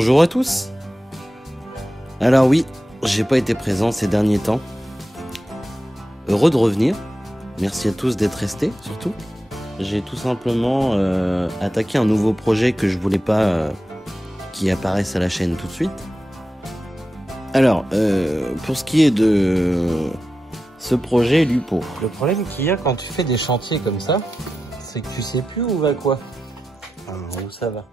Bonjour à tous. Alors oui, j'ai pas été présent ces derniers temps. Heureux de revenir. Merci à tous d'être restés, surtout. J'ai tout simplement attaqué un nouveau projet que je voulais pas qui apparaisse à la chaîne tout de suite. Alors, pour ce qui est de ce projet Lupo. Le problème qu'il y a quand tu fais des chantiers comme ça, c'est que tu sais plus où va quoi. Alors, où ça va.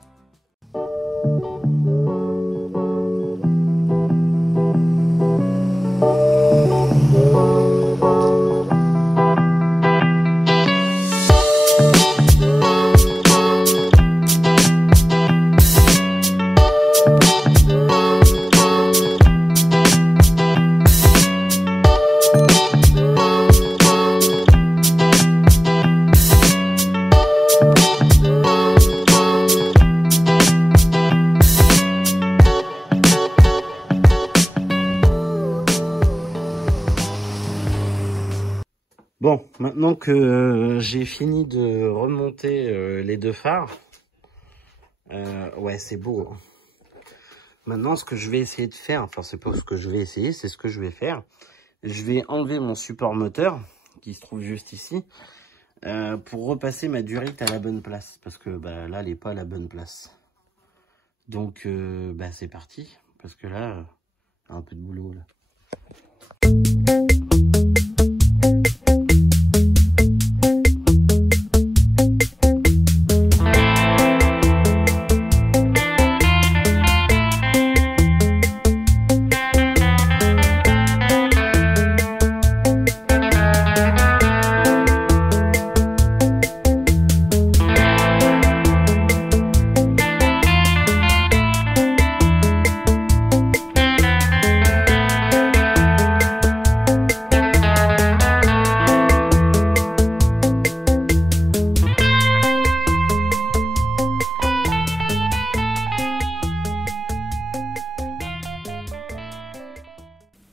Bon, maintenant que j'ai fini de remonter les deux phares, ouais, c'est beau. Hein. Maintenant, ce que je vais essayer de faire, enfin, c'est pas ce que je vais essayer, c'est ce que je vais faire. Je vais enlever mon support moteur, qui se trouve juste ici, pour repasser ma durite à la bonne place. Parce que bah, là, elle n'est pas à la bonne place. Donc, bah, c'est parti. Parce que là, un peu de boulot, là.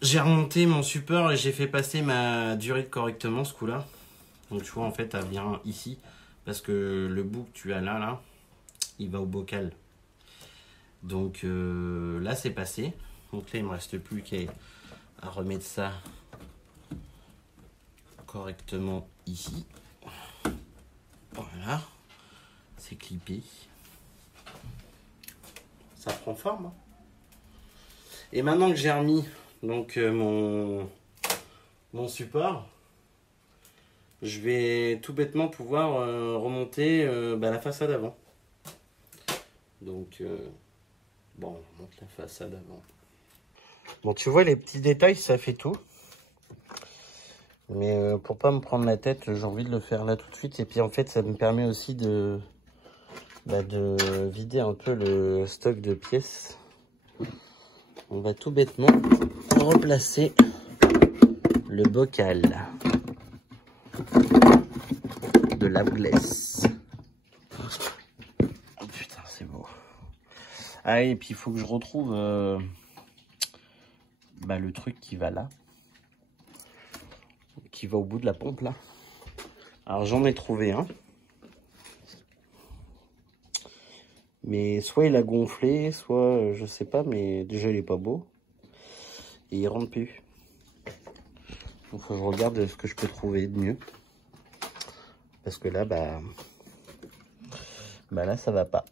J'ai remonté mon support et j'ai fait passer ma durite correctement ce coup-là. Donc tu vois, en fait, elle vient ici. Parce que le bout que tu as là, il va au bocal. Donc là, c'est passé. Donc là, il ne me reste plus qu'à remettre ça correctement ici. Voilà. C'est clippé. Ça prend forme. Hein. Et maintenant que j'ai remis... Donc mon support, je vais tout bêtement pouvoir remonter la façade avant. Donc bon, on remonte la façade avant. Bon, tu vois les petits détails, ça fait tout. Mais pour pas me prendre la tête, j'ai envie de le faire là tout de suite. Et puis en fait, ça me permet aussi de vider un peu le stock de pièces. On va tout bêtement replacer le bocal de la glace. Oh putain, c'est beau. Ah, et puis il faut que je retrouve le truc qui va là. Qui va au bout de la pompe là. Alors j'en ai trouvé un. Mais soit il a gonflé, soit je sais pas, mais déjà il est pas beau. Et il rentre plus. Donc faut que je regarde ce que je peux trouver de mieux. Parce que là, là ça va pas.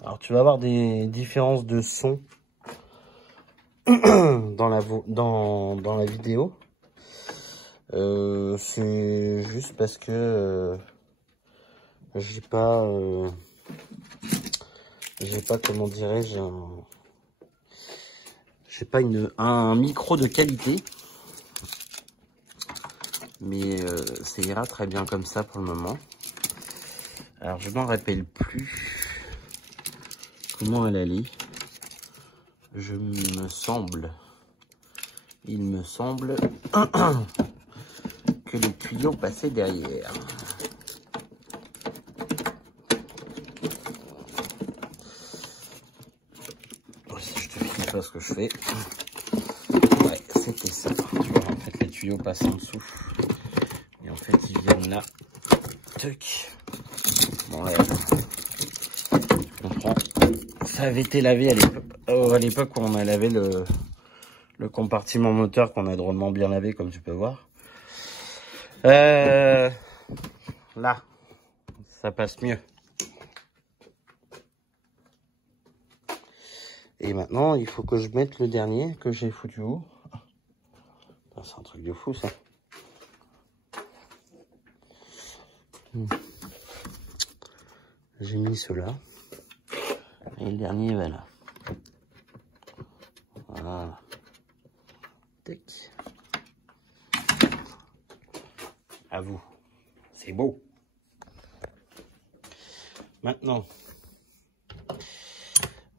Alors tu vas avoir des différences de son dans la vidéo. C'est juste parce que j'ai pas comment dirais-je, j'ai pas un micro de qualité, mais ça ira très bien comme ça pour le moment. Alors je m'en rappelle plus comment elle allait. Il me semble que les tuyaux passaient derrière. Si je te filme pas ce que je fais. Ouais, c'était ça. Tu vois, en fait, les tuyaux passent en dessous. Et en fait, ils viennent là. Tuc. Bon, là. comprends. Ça avait été lavé à l'époque où on a lavé le compartiment moteur qu'on a drôlement bien lavé, comme tu peux voir. Là, ça passe mieux. Et maintenant, il faut que je mette le dernier que j'ai foutu où? C'est un truc de fou, ça. J'ai mis cela. Et le dernier va là. Voilà. Tac. À vous. C'est beau. Maintenant,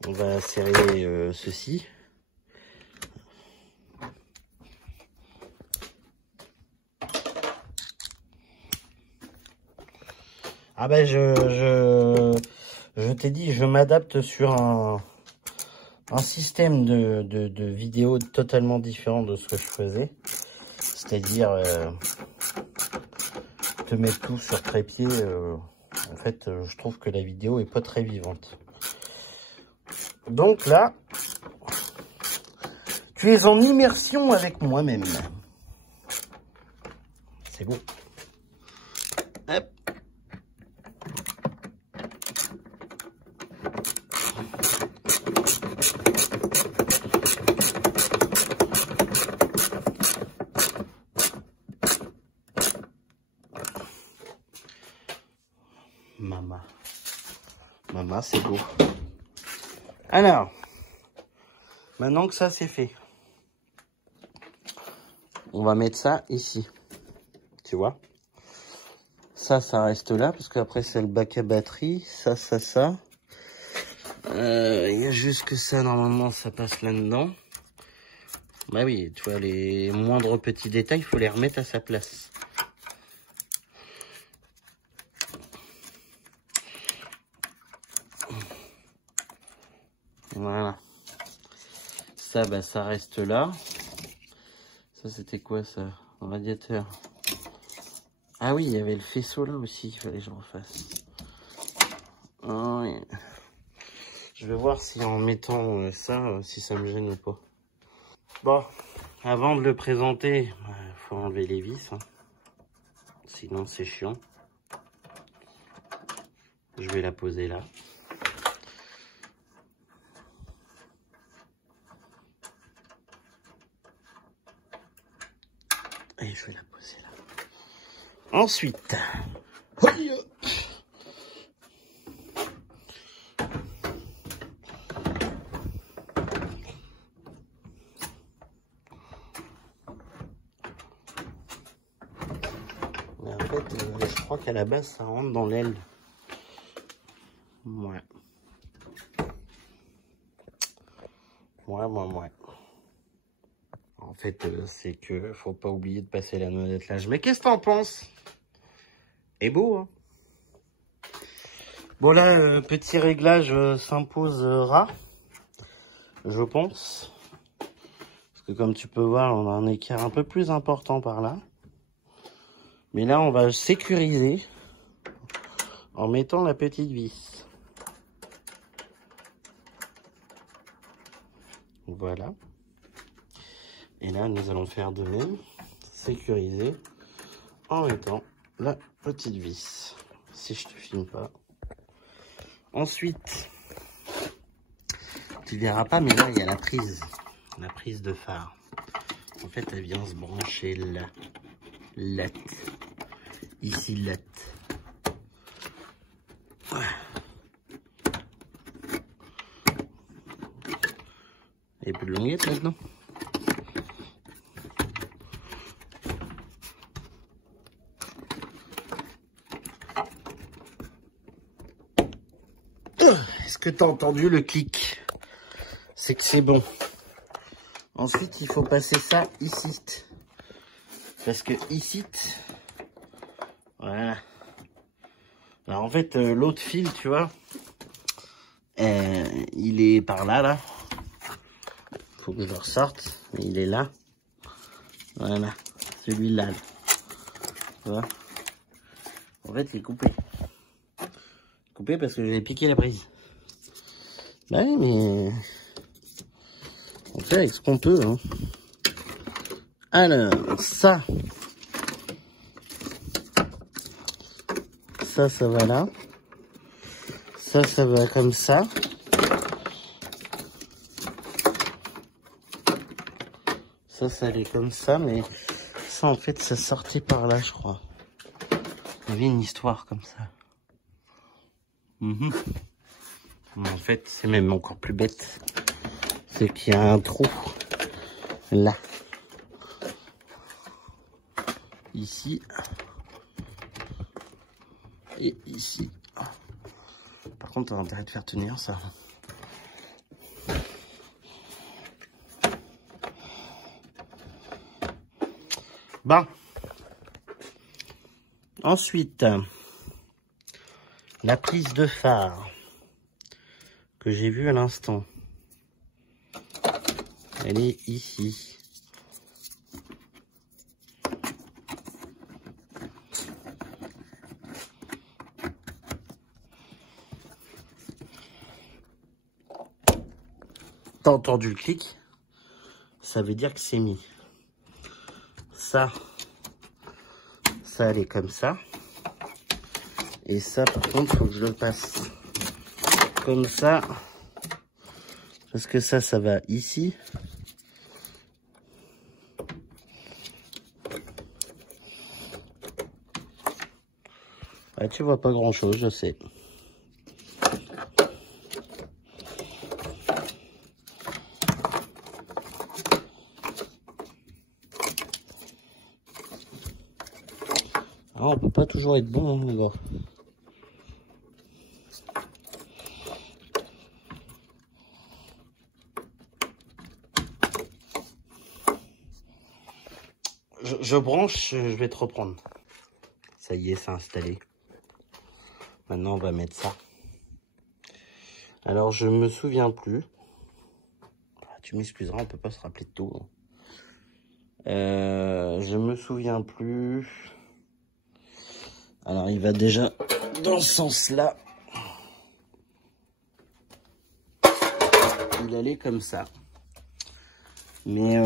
on va serrer ceci. Ah ben je t'ai dit, je m'adapte sur un système de vidéo totalement différent de ce que je faisais. C'est-à-dire te mettre tout sur trépied. En fait, je trouve que la vidéo est pas très vivante. Donc là, tu es en immersion avec moi-même. C'est beau. Hop. Maman, c'est beau. Alors, maintenant que ça c'est fait, on va mettre ça ici. Tu vois? Ça reste là, parce qu'après c'est le bac à batterie. Ça. Il y a juste que ça, normalement, ça passe là-dedans. Bah oui, tu vois, les moindres petits détails, il faut les remettre à sa place. Voilà. Ça, bah, ça reste là. Ça, c'était quoi, ça? Un radiateur. Ah oui, il y avait le faisceau là aussi, il fallait que je refasse. Oh, oui. Je vais voir si en mettant ça, si ça me gêne ou pas. Bon, avant de le présenter, faut enlever les vis. Hein. Sinon, c'est chiant. Je vais la poser là. Et je vais la poser là. Ensuite, mais en fait, je crois qu'à la base, ça rentre dans l'aile. Ouais. Ouais. En fait, c'est que faut pas oublier de passer la noisette-lage. Mais qu'est-ce que t'en penses? Et beau, hein? Bon là, petit réglage s'imposera, je pense. Parce que comme tu peux voir, on a un écart un peu plus important par là. Mais là, on va sécuriser en mettant la petite vis. Voilà. Et là, nous allons faire de même, sécuriser en mettant la petite vis. Si je te filme pas. Ensuite, tu verras pas, mais là, il y a la prise de phare. En fait, elle vient se brancher là. Là. Ici, là. Et plus de longuette maintenant. Est-ce que tu as entendu le clic? C'est que c'est bon. Ensuite, il faut passer ça ici. Parce que ici, voilà. Alors en fait, l'autre fil, tu vois, il est par là, là. Faut que je le ressorte. Mais il est là. Voilà. Celui-là. Là. Tu vois? En fait, il est coupé. Coupé parce que j'ai piqué la prise. Ouais, mais on fait avec ce qu'on peut, hein. Alors, ça va là. Ça va comme ça. Ça allait comme ça, mais ça, en fait, ça sortait par là, je crois. Il y avait une histoire comme ça. En fait, c'est même encore plus bête. C'est qu'il y a un trou là. Ici. Et ici. Par contre, t'as intérêt de faire tenir ça. Bon. Ensuite, la prise de phare que j'ai vue à l'instant. Elle est ici. T'as entendu le clic? Ça veut dire que c'est mis. Ça allait comme ça. Et ça, par contre, faut que je le passe comme ça. Parce que ça va ici. Ouais, tu vois pas grand chose, je sais. Ah, on peut pas toujours être bon, hein, les gars. Je branche, je vais te reprendre. Ça y est, c'est installé. Maintenant, on va mettre ça. Alors, je me souviens plus. Tu m'excuseras, on peut pas se rappeler de tout. Je me souviens plus. Alors, il va déjà dans ce sens-là. Il allait comme ça. Mais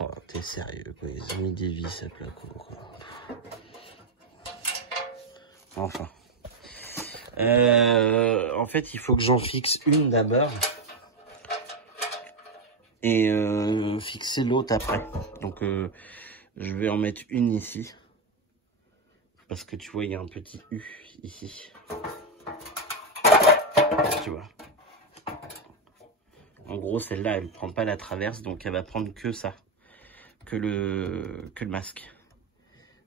oh, t'es sérieux, quoi. Ils ont mis des vis à placo, quoi. Enfin. En fait, il faut que j'en fixe une d'abord. Et fixer l'autre après. Donc, je vais en mettre une ici. Parce que tu vois, il y a un petit U ici. Tu vois. En gros, celle-là, elle prend pas la traverse, donc elle va prendre que ça. Que le masque.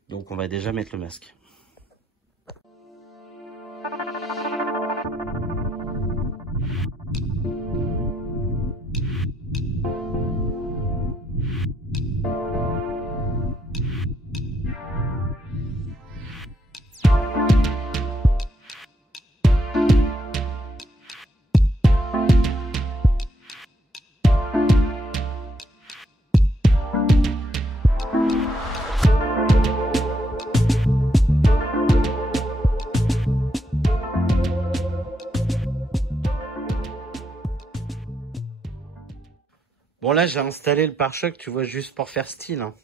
Donc, on va déjà mettre le masque. Bon, là, j'ai installé le pare-choc, tu vois, juste pour faire style. Hein.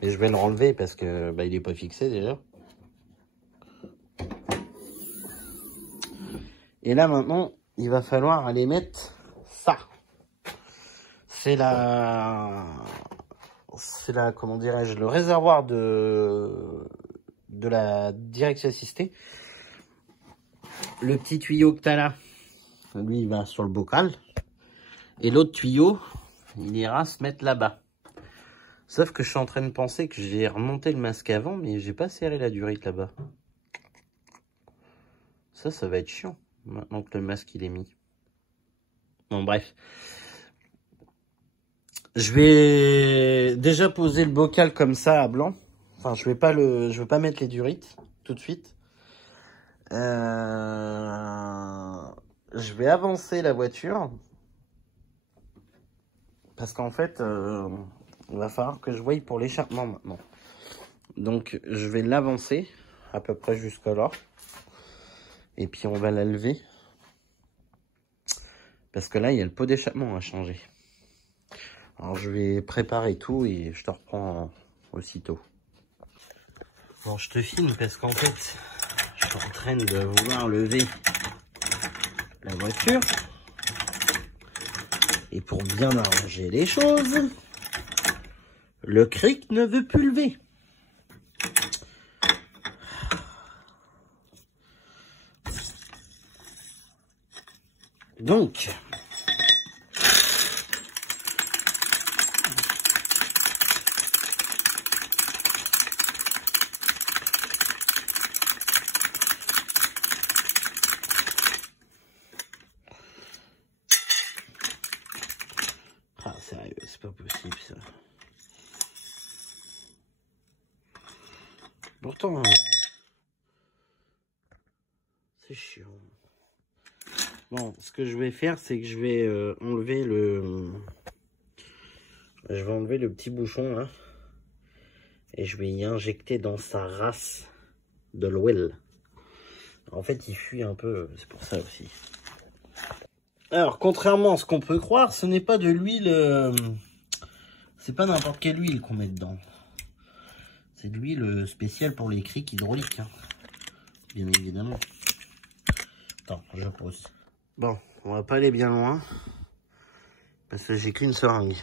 Et je vais le renlever parce que bah, il est pas fixé déjà. Et là, maintenant, il va falloir aller mettre ça. C'est la, comment dirais-je, le réservoir de la direction assistée. Le petit tuyau que tu as là, lui, il va sur le bocal. Et l'autre tuyau, il ira se mettre là-bas. Sauf que je suis en train de penser que j'ai remonté le masque avant, mais j'ai pas serré la durite là-bas. Ça va être chiant, maintenant que le masque il est mis. Bon, bref. Je vais déjà poser le bocal comme ça à blanc. Enfin, je vais pas mettre les durites tout de suite. Je vais avancer la voiture. Parce qu'en fait, il va falloir que je voie pour l'échappement maintenant. Donc, je vais l'avancer à peu près jusqu'à là. Et puis on va la lever. Parce que là, il y a le pot d'échappement à changer. Alors je vais préparer tout et je te reprends aussitôt. Bon, je te filme parce qu'en fait, je suis en train de vouloir lever la voiture. Et pour bien arranger les choses, le cric ne veut plus lever. Donc, ah sérieux, c'est pas possible ça. Pourtant, c'est chiant. Bon, ce que je vais faire, c'est que je vais enlever le... Je vais enlever le petit bouchon, là. Et je vais y injecter dans sa race de l'huile. En fait, il fuit un peu, c'est pour ça aussi. Alors, contrairement à ce qu'on peut croire, ce n'est pas de l'huile... c'est pas n'importe quelle huile qu'on met dedans. C'est de l'huile spéciale pour les crics hydrauliques. Hein. Bien évidemment. Attends, je pose. Bon, on va pas aller bien loin. Parce que j'ai qu'une seringue.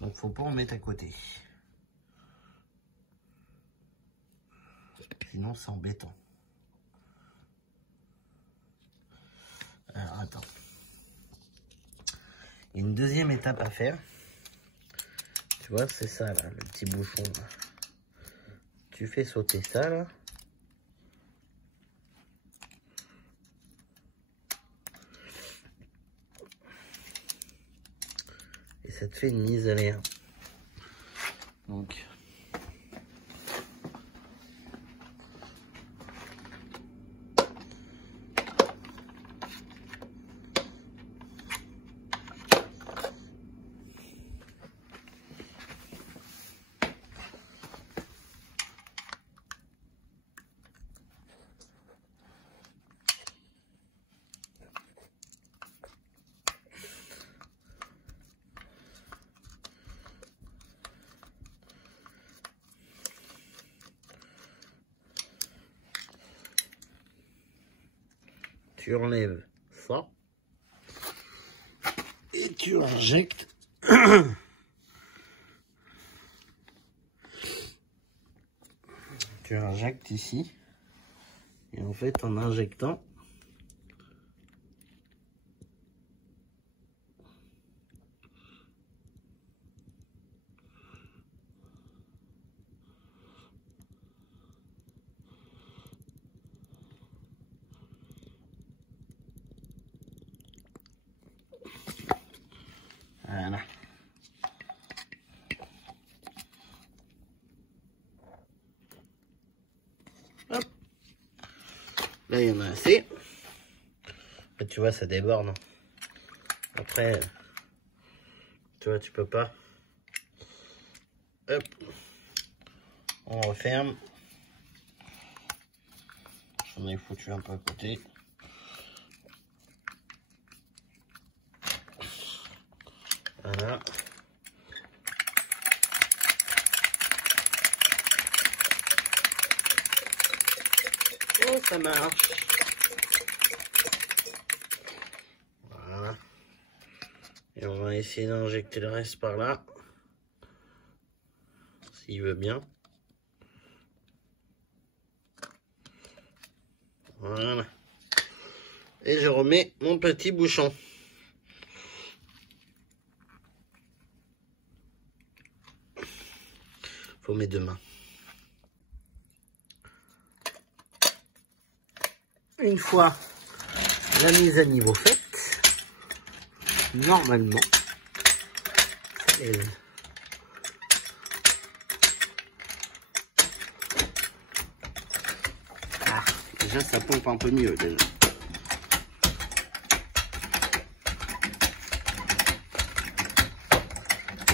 Donc faut pas en mettre à côté. Sinon c'est embêtant. Alors attends. Il y a une deuxième étape à faire. Tu vois, c'est ça là, le petit bouchon. Là. Tu fais sauter ça là. Et ça te fait une mise à l'air. Donc. Tu enlèves ça et tu injectes tu injectes ici et en fait en injectant voilà. Hop. Là, il y en a assez. Là, tu vois, ça déborde. Après, tu vois, tu peux pas. Hop. On referme. J'en ai foutu un peu à côté. Voilà. Oh, ça marche. Voilà. Et on va essayer d'injecter le reste par là. S'il veut bien. Voilà. Et je remets mon petit bouchon. Faut mes deux mains. Une fois la mise à niveau faite, normalement, déjà ça pompe un peu mieux déjà.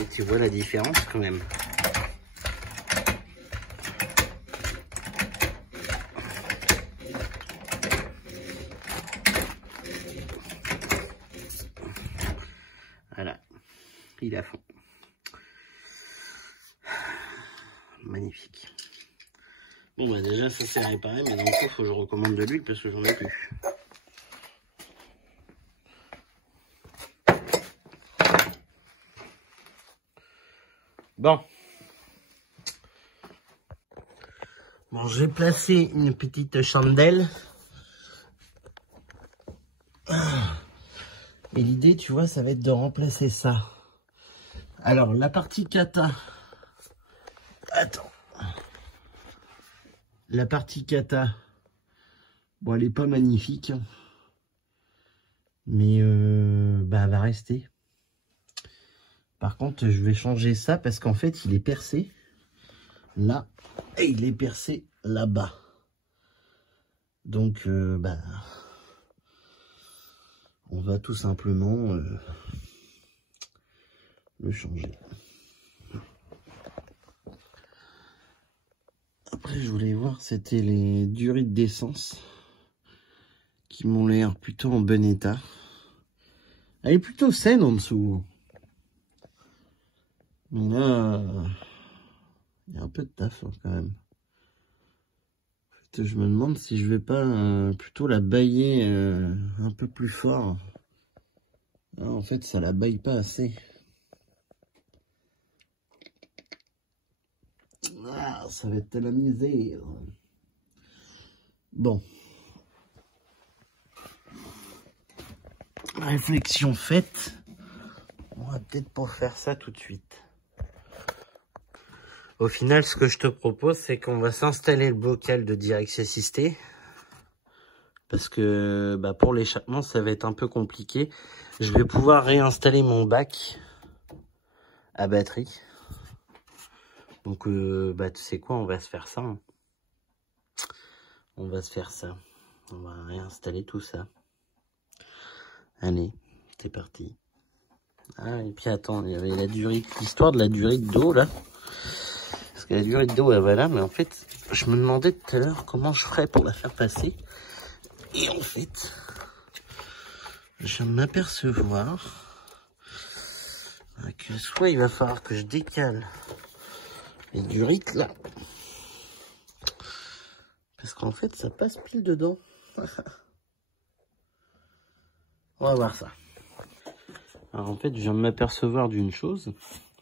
Et tu vois la différence quand même. Il est à fond. Magnifique. Bon bah déjà ça c'est réparé, mais dans le coup il faut que je recommande de l'huile parce que j'en ai plus. Bon. Bon, j'ai placé une petite chandelle. Et l'idée, tu vois, ça va être de remplacer ça. Alors, la partie kata. Attends. La partie kata. Bon, elle est pas magnifique. Mais, bah, elle va rester. Par contre, je vais changer ça parce qu'en fait, il est percé. Là. Et il est percé là-bas. Donc, bah... on va tout simplement le changer. Après, je voulais voir, c'était les durites d'essence qui m'ont l'air plutôt en bon état. Elle est plutôt saine en dessous. Mais là, il y a un peu de taf hein, quand même. En fait, je me demande si je vais pas plutôt la bailler un peu plus fort. Ah, en fait, ça la baille pas assez. Ah, ça va être la misère. Bon. Réflexion faite. On va peut-être pas faire ça tout de suite. Au final, ce que je te propose, c'est qu'on va s'installer le bocal de direct assisté. Parce que bah, pour l'échappement, ça va être un peu compliqué. Je vais pouvoir réinstaller mon bac à batterie. Donc, bah, tu sais quoi, on va se faire ça. Hein. On va se faire ça. On va réinstaller tout ça. Allez, c'est parti. Ah, et puis attends, il y avait la durite, l'histoire de la durite d'eau, là. Parce que la durite d'eau, elle va là, mais en fait, je me demandais tout à l'heure comment je ferais pour la faire passer. Et en fait, je viens de m'apercevoir que soit il va falloir que je décale les durites là. Parce qu'en fait, ça passe pile dedans. On va voir ça. Alors en fait, je viens de m'apercevoir d'une chose.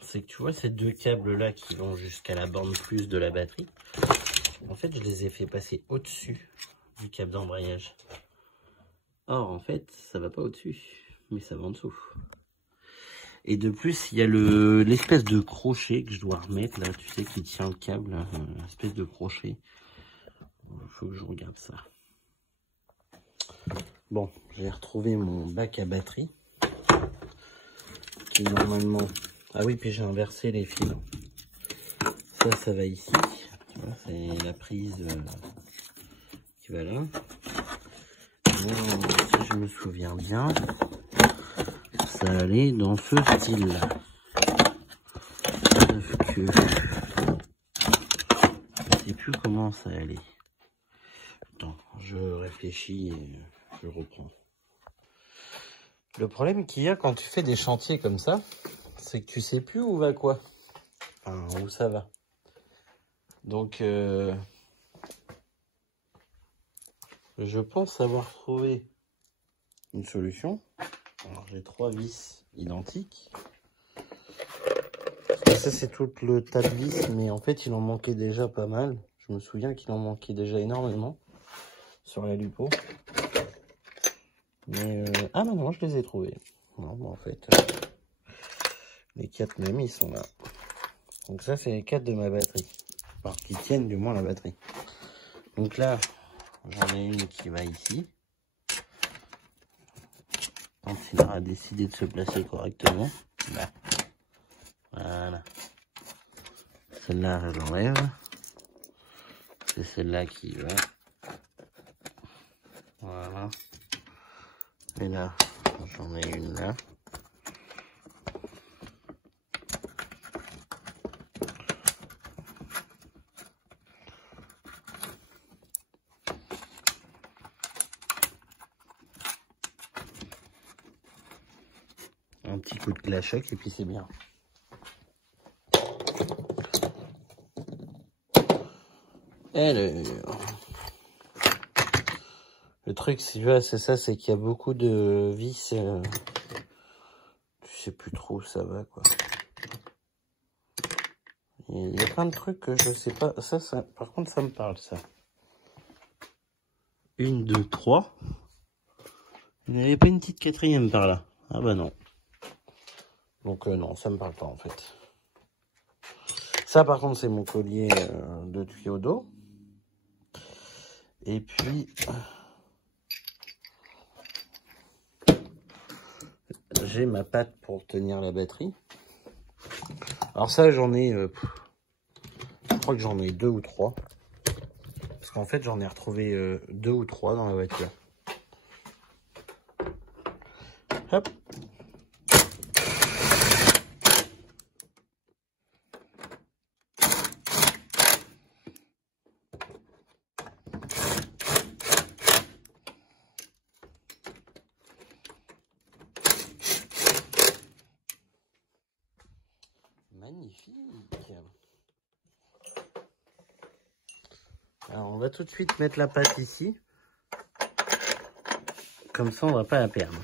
C'est que tu vois ces deux câbles là qui vont jusqu'à la borne plus de la batterie. En fait, je les ai fait passer au-dessus du câble d'embrayage. Or, en fait, ça va pas au-dessus, mais ça va en dessous. Et de plus, il y a l'espèce de crochet que je dois remettre là, tu sais, qui tient le câble, l'espèce de crochet. Il faut que je regarde ça. Bon, j'ai retrouvé mon bac à batterie. Qui normalement... Ah oui, puis j'ai inversé les fils. Ça va ici. Tu vois, c'est la prise qui va là. Si je me souviens bien, ça allait dans ce style-là. Sauf que je sais plus comment ça allait. Attends, je réfléchis et je reprends. Le problème qu'il y a quand tu fais des chantiers comme ça, c'est que tu sais plus où va quoi. Enfin, où ça va. Donc, je pense avoir trouvé une solution. Alors, j'ai 3 vis identiques. Ça, c'est tout le tas de vis, mais en fait, il en manquait déjà pas mal. Je me souviens qu'il en manquait déjà énormément sur la Lupo. Mais, ah, non, je les ai trouvés. Non, mais en fait, les 4 même, ils sont là. Donc ça, c'est les 4 de ma batterie. Enfin, qui tiennent du moins la batterie. Donc là, j'en ai une qui va ici. Quand il aura décidé de se placer correctement. Là. Voilà. Celle-là, je l'enlève. C'est celle-là qui va. Voilà. Et là, j'en ai une là. Un petit coup de clé à choc et puis c'est bien. Alors, le truc, c'est ça, c'est qu'il y a beaucoup de vis. Je sais plus trop où ça va, quoi. Il y a plein de trucs que je sais pas. Ça, par contre, ça me parle, ça. 1, 2, 3. Il n'y avait pas une petite quatrième par là. Ah bah non. Donc non, ça me parle pas, en fait. Ça, par contre, c'est mon collier de tuyau d'eau. Et puis... j'ai ma patte pour tenir la batterie. Alors ça, j'en ai... je crois que j'en ai 2 ou 3. Parce qu'en fait, j'en ai retrouvé 2 ou 3 dans la voiture. Hop. Magnifique. Alors, on va tout de suite mettre la patte ici. Comme ça, on va pas la perdre.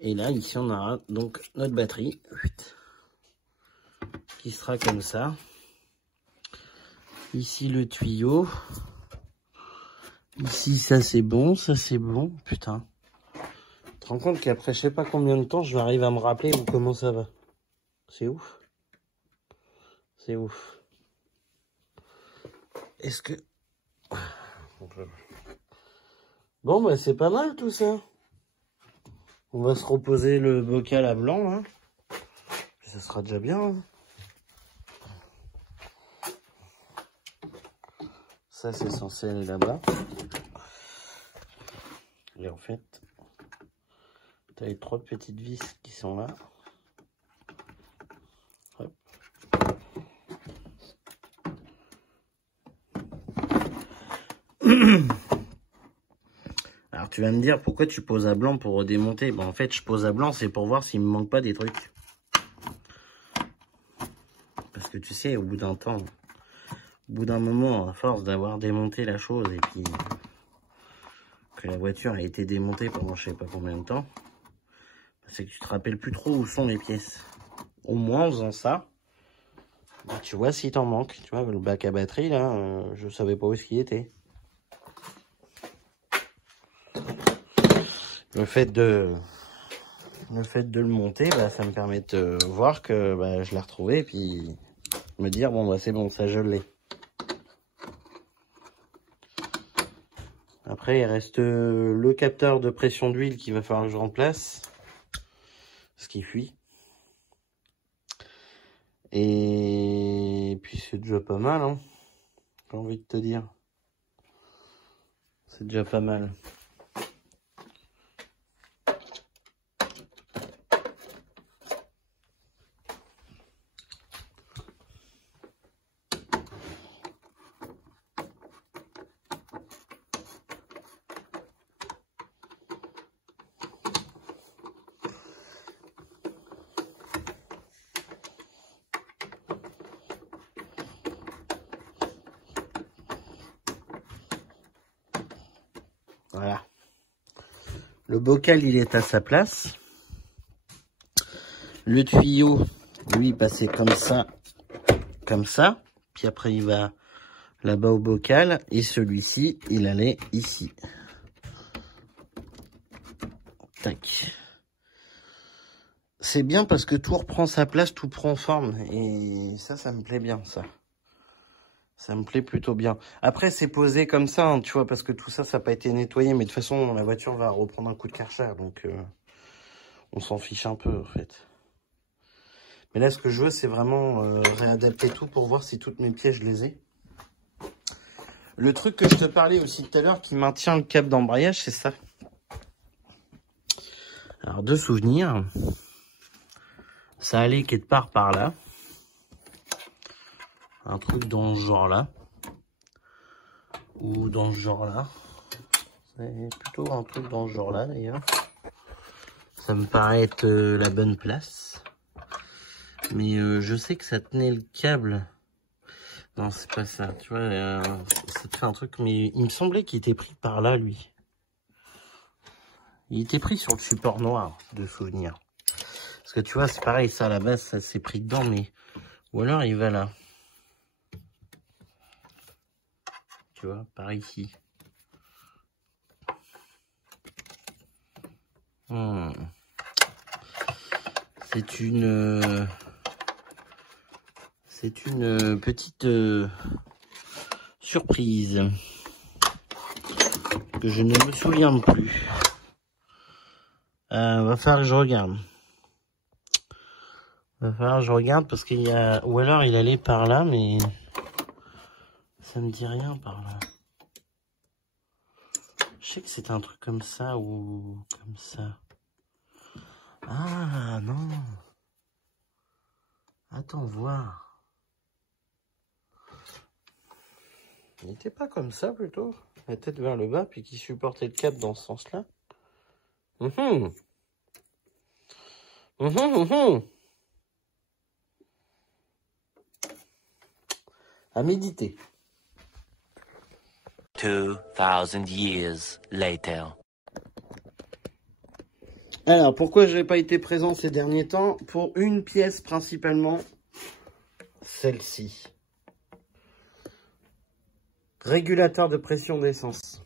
Et là, ici, on aura donc notre batterie qui sera comme ça. Ici, le tuyau. Ici, ça c'est bon, ça c'est bon. Putain. Tu te rends compte qu'après, je sais pas combien de temps, je vais arriver à me rappeler comment ça va. C'est ouf. C'est ouf. Est-ce que... Bon, bah c'est pas mal tout ça. On va se reposer le bocal à blanc, là. Ça sera déjà bien. Hein. Ça, c'est censé aller là-bas. Et en fait, tu as les 3 petites vis qui sont là. Hop. Alors tu vas me dire pourquoi tu poses à blanc pour redémonter. Bon, en fait, je pose à blanc, c'est pour voir s'il me manque pas des trucs. Parce que tu sais, au bout d'un temps, au bout d'un moment, à force d'avoir démonté la chose et puis que la voiture a été démontée pendant je sais pas combien de temps, c'est que tu te rappelles plus trop où sont les pièces. Au moins en faisant ça, bah, tu vois s'il t'en manque. Tu vois, le bac à batterie là, je savais pas où est-ce qu'il était. Le fait de le monter, bah, ça me permet de voir que bah, je l'ai retrouvé et puis me dire bon bah c'est bon, ça je l'ai. Après il reste le capteur de pression d'huile qu'il va falloir que je remplace, ce qui fuit. Et puis c'est déjà pas mal, hein. J'ai envie de te dire. C'est déjà pas mal. Voilà. Le bocal, il est à sa place. Le tuyau, lui, passait comme ça. Puis après, il va là-bas au bocal. Et celui-ci, il allait ici. Tac. C'est bien parce que tout reprend sa place, tout prend forme. Et ça me plaît bien, ça. Ça me plaît plutôt bien. Après, c'est posé comme ça, hein, tu vois, parce que tout ça, ça n'a pas été nettoyé. Mais de toute façon, la voiture va reprendre un coup de Karcher. Donc, on s'en fiche un peu, en fait. Mais là, ce que je veux, c'est vraiment réadapter tout pour voir si toutes mes pièces, je les ai. Le truc que je te parlais aussi tout à l'heure, qui maintient le câble d'embrayage, c'est ça. Alors, de souvenirs, ça allait quelque part par là. Un truc dans ce genre-là. Ou dans ce genre-là. C'est plutôt un truc dans ce genre-là, d'ailleurs. Ça me paraît être la bonne place. Mais je sais que ça tenait le câble. Non, c'est pas ça. Tu vois, ça te fait un truc. Mais il me semblait qu'il était pris par là, lui. Il était pris sur le support noir, de souvenir. Parce que tu vois, c'est pareil, ça à la base, ça s'est pris dedans, mais... Ou alors il va là. Tu vois, par ici. C'est une petite surprise que je ne me souviens plus. Va falloir que je regarde. Va falloir que je regarde parce qu'il y a... Ou alors il allait par là, mais... Ça me dit rien par là. Je sais que c'était un truc comme ça ou comme ça. Ah non. Attends, voir. Il n'était pas comme ça plutôt? La tête vers le bas, puis qui supportait le câble dans ce sens-là. À méditer. 2000 years later. Alors, pourquoi je n'ai pas été présent ces derniers temps? Pour une pièce principalement, celle-ci. Régulateur de pression d'essence.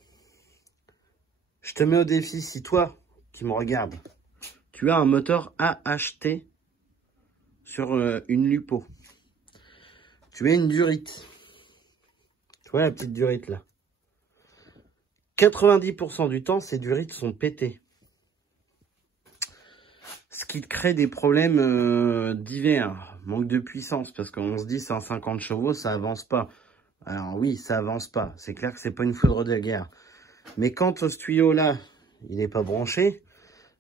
Je te mets au défi, si toi, qui me regarde, tu as un moteur AHT sur une Lupo. Tu mets une durite. Tu vois la petite durite là. 90% du temps, ces durites sont pétées. Ce qui crée des problèmes divers. Manque de puissance, parce qu'on se dit 150 chevaux, ça avance pas. Alors oui, ça avance pas. C'est clair que c'est pas une foudre de guerre. Mais quand ce tuyau-là, il n'est pas branché,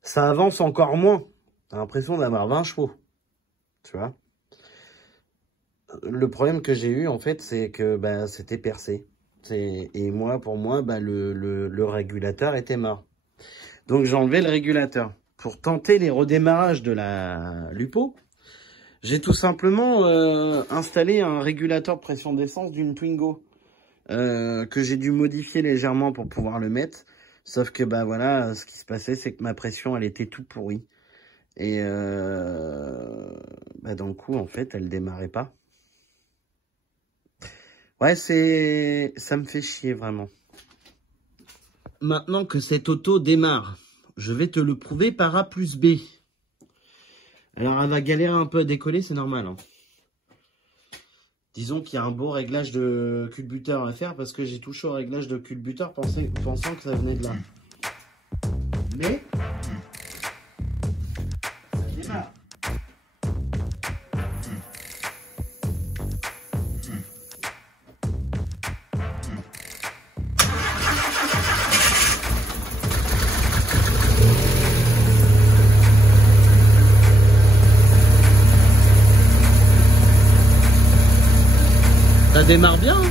ça avance encore moins. T'as l'impression d'avoir 20 chevaux. Tu vois? Le problème que j'ai eu, en fait, c'est que c'était percé. Et moi, pour moi, le régulateur était mort. Donc j'ai enlevé le régulateur. Pour tenter les redémarrages de la Lupo, j'ai tout simplement installé un régulateur de pression d'essence d'une Twingo. Que j'ai dû modifier légèrement pour pouvoir le mettre. Sauf que voilà, ce qui se passait, c'est que ma pression, elle était tout pourrie. Et dans le coup, en fait, elle démarrait pas. Ouais, ça me fait chier vraiment. Maintenant que cette auto démarre, je vais te le prouver par A plus B. Alors, elle va galérer un peu à décoller, c'est normal. Hein. Disons qu'il y a un beau réglage de culbuteur à faire parce que j'ai touché au réglage de culbuteur pensant que ça venait de là. Mais, ça démarre. Ça démarre bien, hein.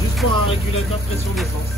Juste pour un régulateur de pression d'essence.